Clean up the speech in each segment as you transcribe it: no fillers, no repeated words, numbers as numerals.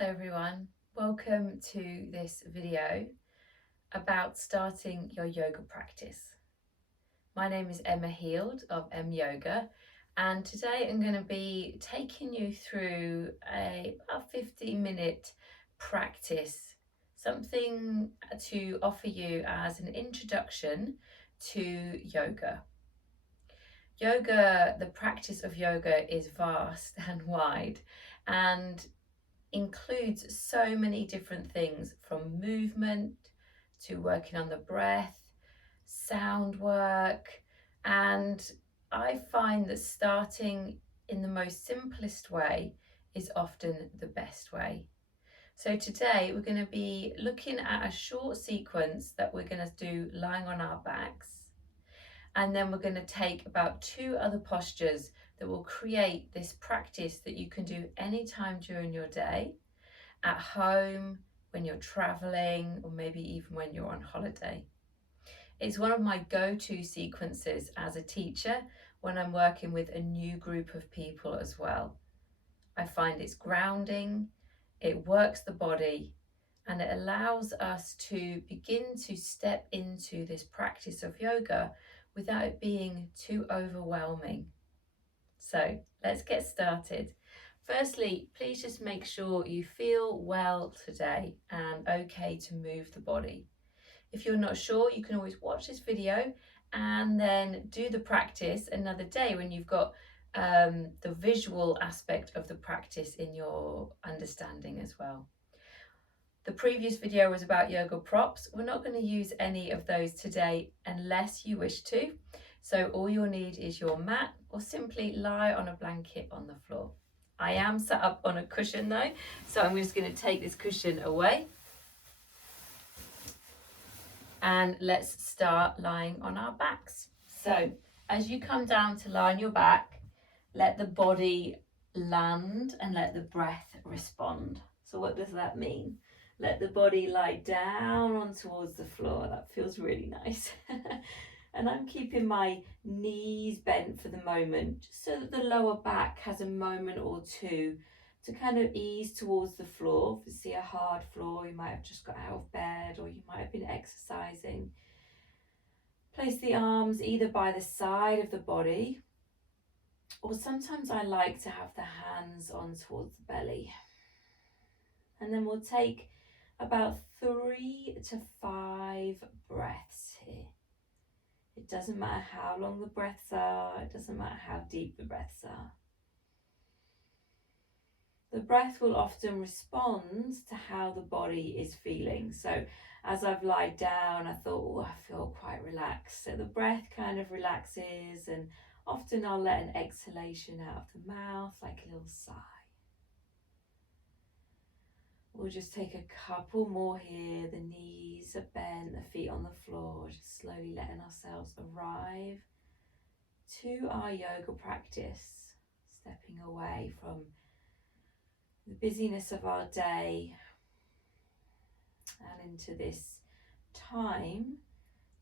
Hello everyone, welcome to this video about starting your yoga practice. My name is Emma Heald of Yoga, and today I'm going to be taking you through about 15-minute practice, something to offer you as an introduction to yoga. Yoga, the practice of yoga is vast and wide, and includes so many different things, from movement to working on the breath, sound work, and I find that starting in the most simplest way is often the best way. So today we're going to be looking at a short sequence that we're going to do lying on our backs, and then we're going to take about 2 other postures that will create this practice that you can do anytime during your day, at home, when you're traveling, or maybe even when you're on holiday. It's one of my go-to sequences as a teacher when I'm working with a new group of people as well. I find it's grounding, it works the body, and it allows us to begin to step into this practice of yoga without it being too overwhelming. So let's get started. Firstly, please just make sure you feel well today and okay to move the body. If you're not sure, you can always watch this video and then do the practice another day when you've got the visual aspect of the practice in your understanding as well. The previous video was about yoga props. We're not going to use any of those today unless you wish to. So all you'll need is your mat, or simply lie on a blanket on the floor. I am sat up on a cushion though, so I'm just going to take this cushion away. And let's start lying on our backs. So as you come down to lie on your back, let the body land and let the breath respond. So what does that mean? Let the body lie down on towards the floor. That feels really nice. And I'm keeping my knees bent for the moment, just so that the lower back has a moment or two to kind of ease towards the floor. If you see a hard floor, you might have just got out of bed, or you might have been exercising. Place the arms either by the side of the body, or sometimes I like to have the hands on towards the belly. And then we'll take about 3 to 5 breaths here. It doesn't matter how long the breaths are, it doesn't matter how deep the breaths are. The breath will often respond to how the body is feeling. So as I've lied down, I thought, oh, I feel quite relaxed. So the breath kind of relaxes, and often I'll let an exhalation out of the mouth, like a little sigh. We'll just take a couple more here. The knees are bent, the feet on the floor, just slowly letting ourselves arrive to our yoga practice, stepping away from the busyness of our day and into this time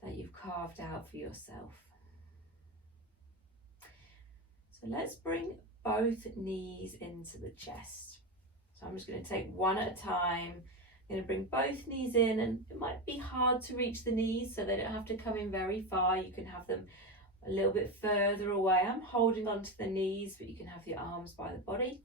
that you've carved out for yourself. So let's bring both knees into the chest. So I'm just going to take one at a time. I'm going to bring both knees in, and it might be hard to reach the knees, so they don't have to come in very far. You can have them a little bit further away. I'm holding onto the knees, but you can have your arms by the body.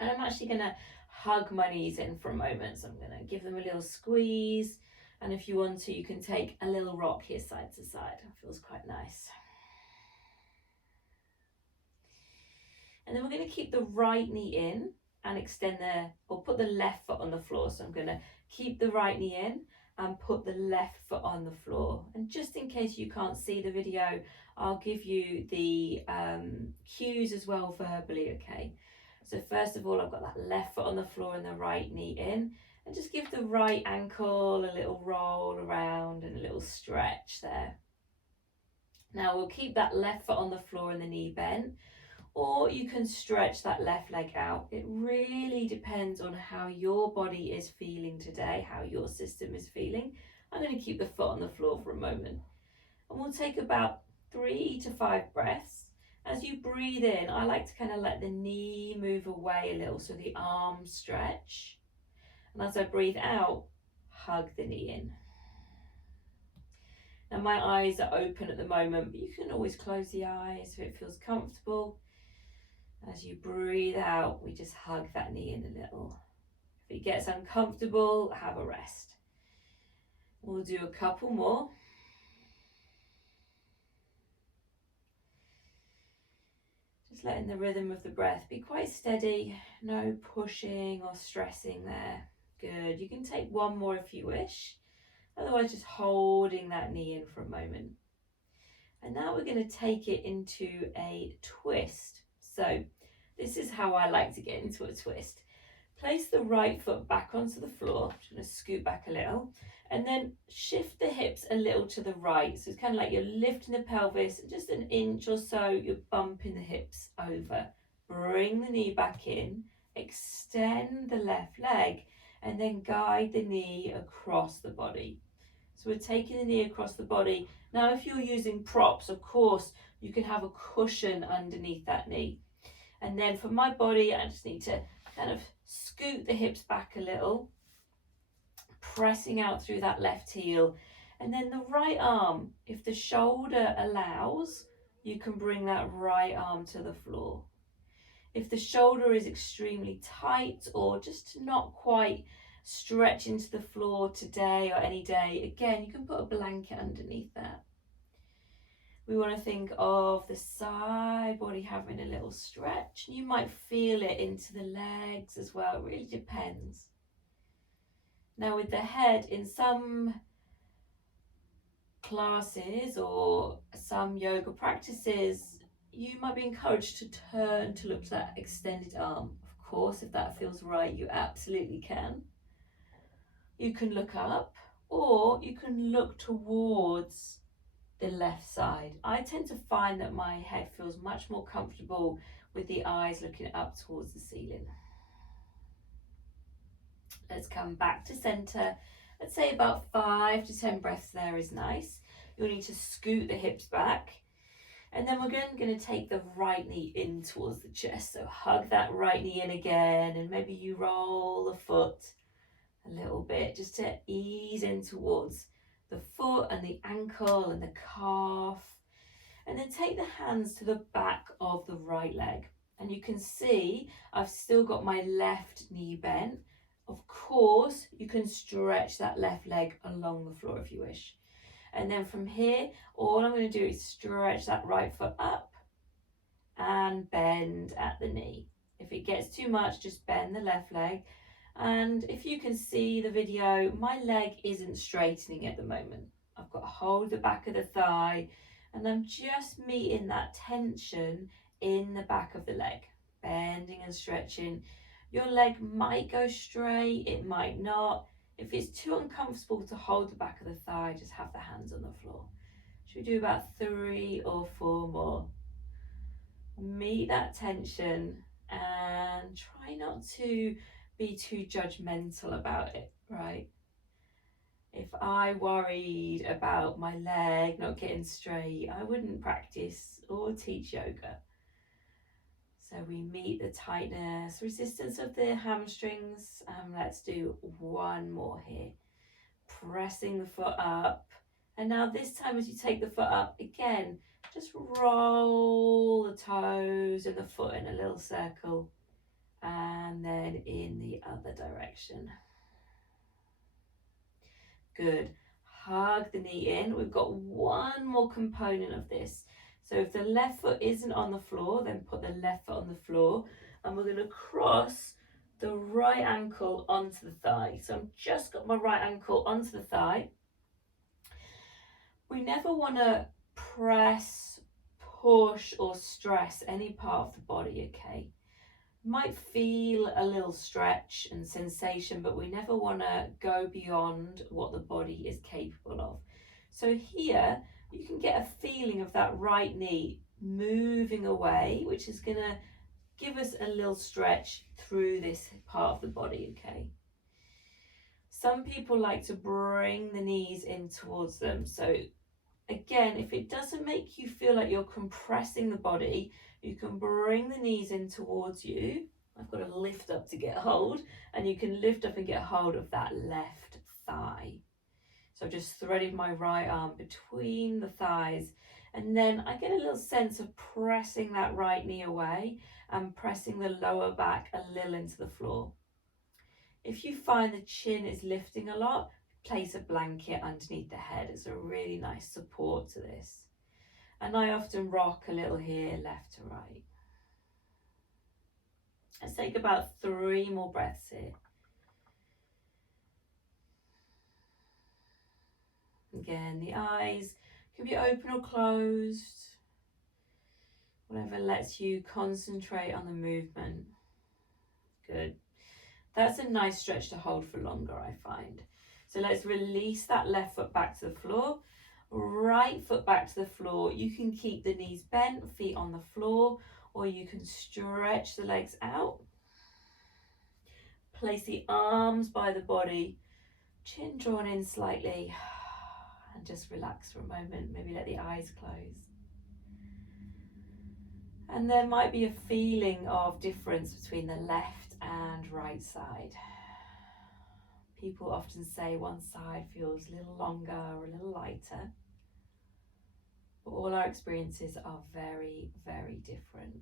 And I'm actually going to hug my knees in for a moment. So I'm going to give them a little squeeze. And if you want to, you can take a little rock here side to side. It feels quite nice. And then we're going to keep the right knee in and extend or put the left foot on the floor. So I'm going to keep the right knee in and put the left foot on the floor. And just in case you can't see the video, I'll give you the cues as well verbally, okay? So first of all, I've got that left foot on the floor and the right knee in, and just give the right ankle a little roll around and a little stretch there. Now we'll keep that left foot on the floor and the knee bent, or you can stretch that left leg out. It really depends on how your body is feeling today, how your system is feeling. I'm going to keep the foot on the floor for a moment, and we'll take about 3 to 5 breaths. As you breathe in, I like to kind of let the knee move away a little so the arms stretch. And as I breathe out, hug the knee in. Now my eyes are open at the moment, but you can always close the eyes if it feels comfortable. As you breathe out, we just hug that knee in a little. If it gets uncomfortable, have a rest. We'll do a couple more. Just letting the rhythm of the breath be quite steady, no pushing or stressing there. Good, you can take one more if you wish, otherwise just holding that knee in for a moment. And now we're going to take it into a twist. So this is how I like to get into a twist. Place the right foot back onto the floor, I'm just going to scoot back a little, and then shift the hips a little to the right. So it's kind of like you're lifting the pelvis, just an inch or so, you're bumping the hips over. Bring the knee back in, extend the left leg, and then guide the knee across the body. So we're taking the knee across the body. Now, if you're using props, of course, you can have a cushion underneath that knee. And then for my body, I just need to kind of scoot the hips back a little, pressing out through that left heel. And then the right arm, if the shoulder allows, you can bring that right arm to the floor. If the shoulder is extremely tight or just not quite stretch into the floor today or any day, again, you can put a blanket underneath that. We want to think of the side body having a little stretch. You might feel it into the legs as well. It really depends. Now with the head, in some classes or some yoga practices, you might be encouraged to turn to look to that extended arm. Of course, if that feels right, you absolutely can. You can look up, or you can look towards the left side. I tend to find that my head feels much more comfortable with the eyes looking up towards the ceiling. Let's come back to center. Let's say about 5 to 10 breaths there is nice. You'll need to scoot the hips back. And then we're going to take the right knee in towards the chest. So hug that right knee in again, and maybe you roll the foot a little bit just to ease in towards the foot and the ankle and the calf. And then take the hands to the back of the right leg. And you can see I've still got my left knee bent. Of course, you can stretch that left leg along the floor if you wish. And then from here, all I'm going to do is stretch that right foot up and bend at the knee. If it gets too much, just bend the left leg. And if you can see the video, my leg isn't straightening at the moment. I've got to hold the back of the thigh, and I'm just meeting that tension in the back of the leg, bending and stretching. Your leg might go straight, it might not. If it's too uncomfortable to hold the back of the thigh, just have the hands on the floor. Should we do about 3 or 4 more? Meet that tension and try not to be too judgmental about it, right? If I worried about my leg not getting straight, I wouldn't practice or teach yoga. So we meet the tightness, resistance of the hamstrings. Let's do 1 more here. Pressing the foot up. And now this time as you take the foot up, again, just roll the toes and the foot in a little circle. And then in the other direction. Good. Hug the knee in. We've got 1 more component of this. So if the left foot isn't on the floor, then put the left foot on the floor. And we're going to cross the right ankle onto the thigh. So I've just got my right ankle onto the thigh. We never want to press, push or stress any part of the body, okay? Might feel a little stretch and sensation, but we never want to go beyond what the body is capable of. So here you can get a feeling of that right knee moving away, which is going to give us a little stretch through this part of the body, okay? Some people like to bring the knees in towards them. So Again, if it doesn't make you feel like you're compressing the body, you can bring the knees in towards you. I've got to lift up to get hold, and you can lift up and get hold of that left thigh. So I've just threaded my right arm between the thighs, and then I get a little sense of pressing that right knee away and pressing the lower back a little into the floor. If you find the chin is lifting a lot, place a blanket underneath the head. It's a really nice support to this. And I often rock a little here, left to right. Let's take about 3 more breaths here. Again, the eyes can be open or closed, whatever lets you concentrate on the movement. Good. That's a nice stretch to hold for longer, I find. So let's release that left foot back to the floor, right foot back to the floor. You can keep the knees bent, feet on the floor, or you can stretch the legs out. Place the arms by the body, chin drawn in slightly, and just relax for a moment. Maybe let the eyes close. And there might be a feeling of difference between the left and right side. People often say one side feels a little longer or a little lighter. But all our experiences are very, very different.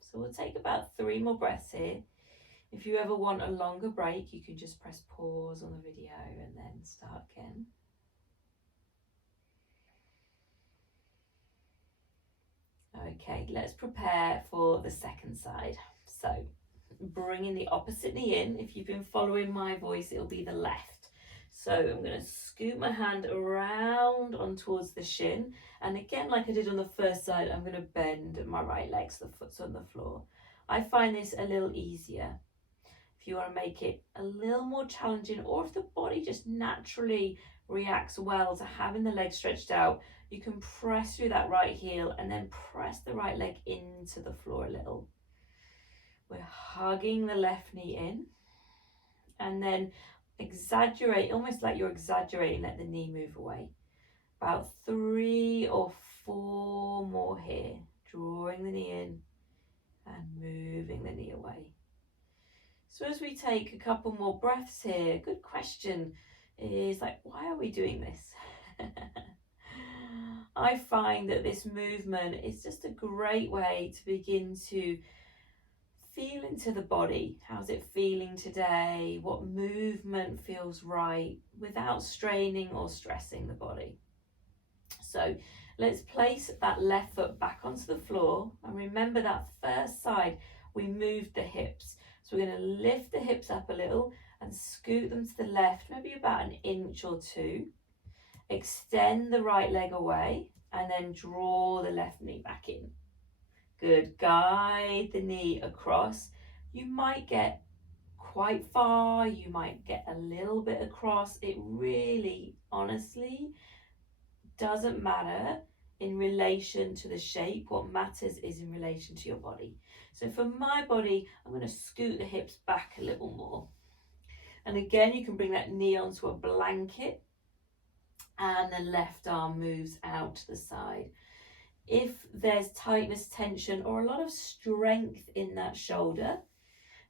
So we'll take about 3 more breaths here. If you ever want a longer break, you can just press pause on the video and then start again. Okay, let's prepare for the second side. So bringing the opposite knee in. If you've been following my voice, it'll be the left. So I'm going to scoot my hand around on towards the shin. And again, like I did on the first side, I'm going to bend my right leg so the foot's on the floor. I find this a little easier. If you want to make it a little more challenging, or if the body just naturally reacts well to having the leg stretched out, you can press through that right heel and then press the right leg into the floor a little. We're hugging the left knee in, and then exaggerate, almost like you're exaggerating, let the knee move away. About 3 or 4 more here, drawing the knee in and moving the knee away. So as we take a couple more breaths here, a good question is like, why are we doing this? I find that this movement is just a great way to begin to feel into the body. How's it feeling today? What movement feels right without straining or stressing the body? So let's place that left foot back onto the floor, and remember that first side we moved the hips. So we're going to lift the hips up a little and scoot them to the left, maybe about 1 inch or 2. Extend the right leg away and then draw the left knee back in. Good. Guide the knee across. You might get quite far, you might get a little bit across. It really, honestly, doesn't matter in relation to the shape. What matters is in relation to your body. So for my body, I'm going to scoot the hips back a little more. And again, you can bring that knee onto a blanket, and the left arm moves out to the side. If there's tightness, tension, or a lot of strength in that shoulder,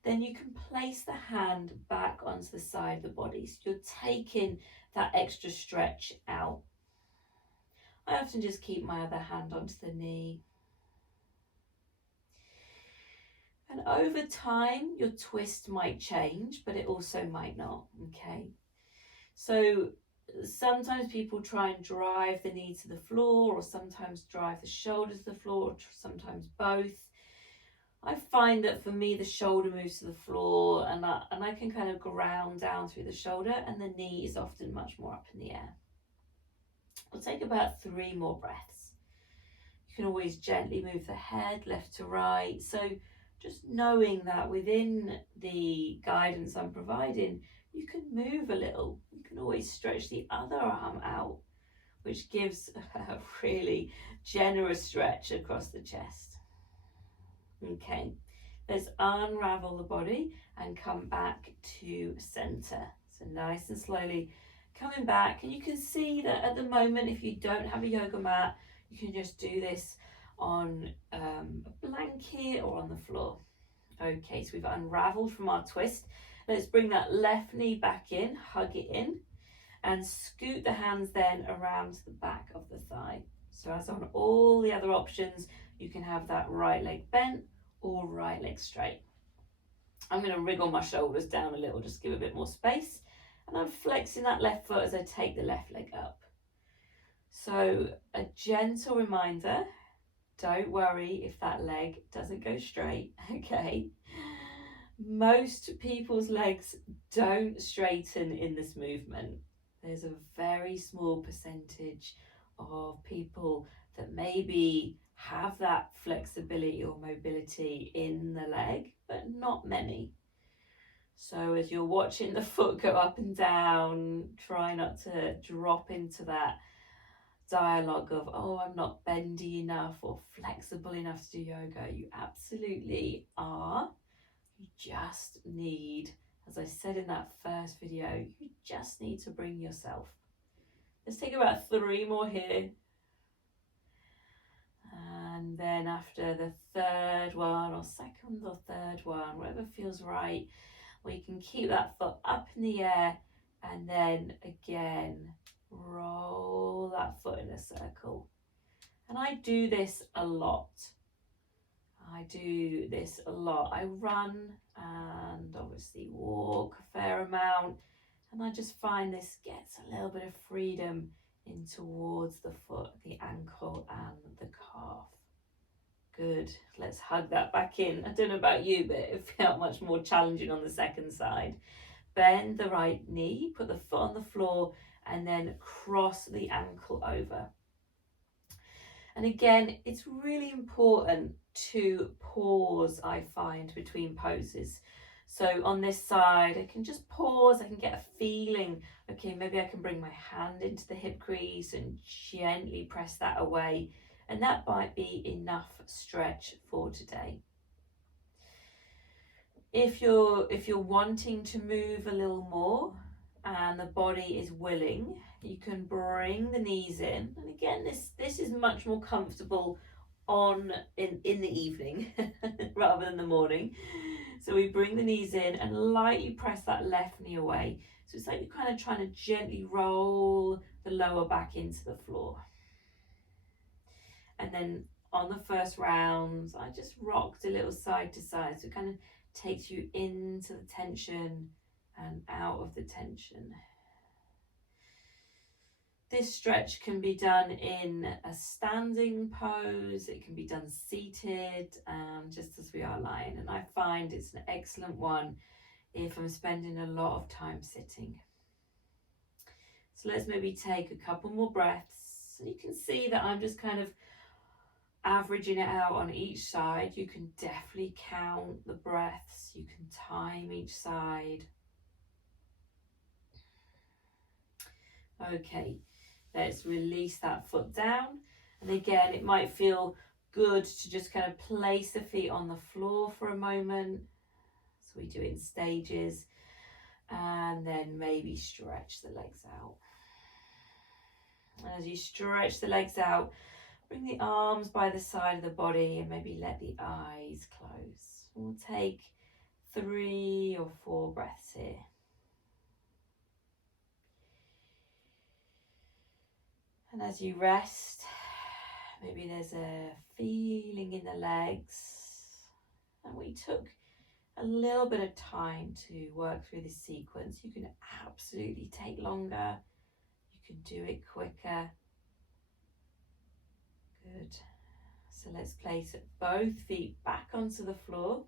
then you can place the hand back onto the side of the body. So you're taking that extra stretch out. I often just keep my other hand onto the knee. And over time, your twist might change, but it also might not, okay? So sometimes people try and drive the knee to the floor, or sometimes drive the shoulder to the floor, or sometimes both. I find that for me, the shoulder moves to the floor, and I can kind of ground down through the shoulder, and the knee is often much more up in the air. We'll take about 3 more breaths. You can always gently move the head left to right. So just knowing that within the guidance I'm providing, you can move a little. You can always stretch the other arm out, which gives a really generous stretch across the chest. Okay, let's unravel the body and come back to center. So nice and slowly Coming back, and you can see that at the moment, if you don't have a yoga mat, you can just do this on a blanket or on the floor. Okay, so we've unraveled from our twist. Let's bring that left knee back in, hug it in, and scoot the hands then around the back of the thigh. So as on all the other options, you can have that right leg bent or right leg straight. I'm going to wriggle my shoulders down a little, just give a bit more space. And I'm flexing that left foot as I take the left leg up. So a gentle reminder, don't worry if that leg doesn't go straight, okay? Most people's legs don't straighten in this movement. There's a very small percentage of people that maybe have that flexibility or mobility in the leg, but not many. So as you're watching the foot go up and down, try not to drop into that dialogue of, oh, I'm not bendy enough or flexible enough to do yoga. You absolutely are. You just need, as I said in that first video, you just need to bring yourself. Let's take about 3 more here. And then after the third one, or second or third one, whatever feels right, we can keep that foot up in the air, and then again roll that foot in a circle. And I do this a lot. I run and obviously walk a fair amount, and I just find this gets a little bit of freedom in towards the foot, the ankle and the calf. Good. Let's hug that back in. I don't know about you, but it felt much more challenging on the second side. Bend the right knee, put the foot on the floor, and then cross the ankle over. And again, it's really important to pause, I find, between poses. So on this side, I can just pause, I can get a feeling, okay, maybe I can bring my hand into the hip crease and gently press that away. And that might be enough stretch for today. If you're wanting to move a little more and the body is willing, you can bring the knees in. And again, this is much more comfortable in the evening rather than the morning. So we bring the knees in and lightly press that left knee away. So it's like you're kind of trying to gently roll the lower back into the floor. And then on the first round, I just rocked a little side to side. So it kind of takes you into the tension and out of the tension. This stretch can be done in a standing pose, it can be done seated, just as we are lying. And I find it's an excellent one if I'm spending a lot of time sitting. So let's maybe take a couple more breaths. So you can see that I'm just kind of averaging it out on each side. You can definitely count the breaths, you can time each side. Okay, let's release that foot down. And again, it might feel good to just kind of place the feet on the floor for a moment. So we do it in stages, and then maybe stretch the legs out. And as you stretch the legs out, bring the arms by the side of the body and maybe let the eyes close. We'll take 3 or 4 breaths here. And as you rest, maybe there's a feeling in the legs. And we took a little bit of time to work through this sequence. You can absolutely take longer. You can do it quicker. Good. So let's place both feet back onto the floor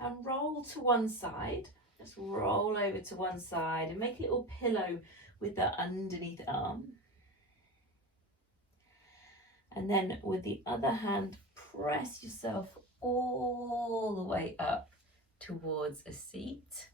and roll to one side. Just roll over to one side and make a little pillow with the underneath arm. And then with the other hand, press yourself all the way up towards a seat.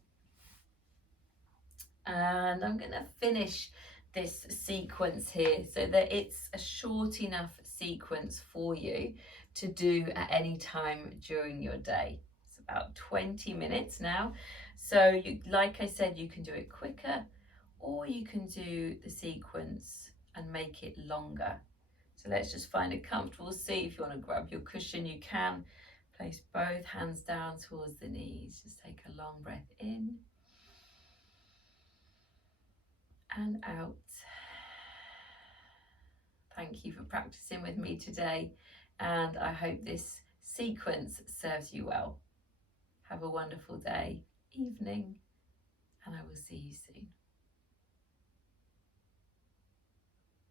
And I'm going to finish this sequence here so that it's a short enough sequence for you to do at any time during your day. It's about 20 minutes now. So like I said, you can do it quicker or you can do the sequence and make it longer. So let's just find a comfortable seat. If you want to grab your cushion, you can. Place both hands down towards the knees. Just take a long breath in and out. Thank you for practicing with me today, and I hope this sequence serves you well. Have a wonderful day, evening, and I will see you soon.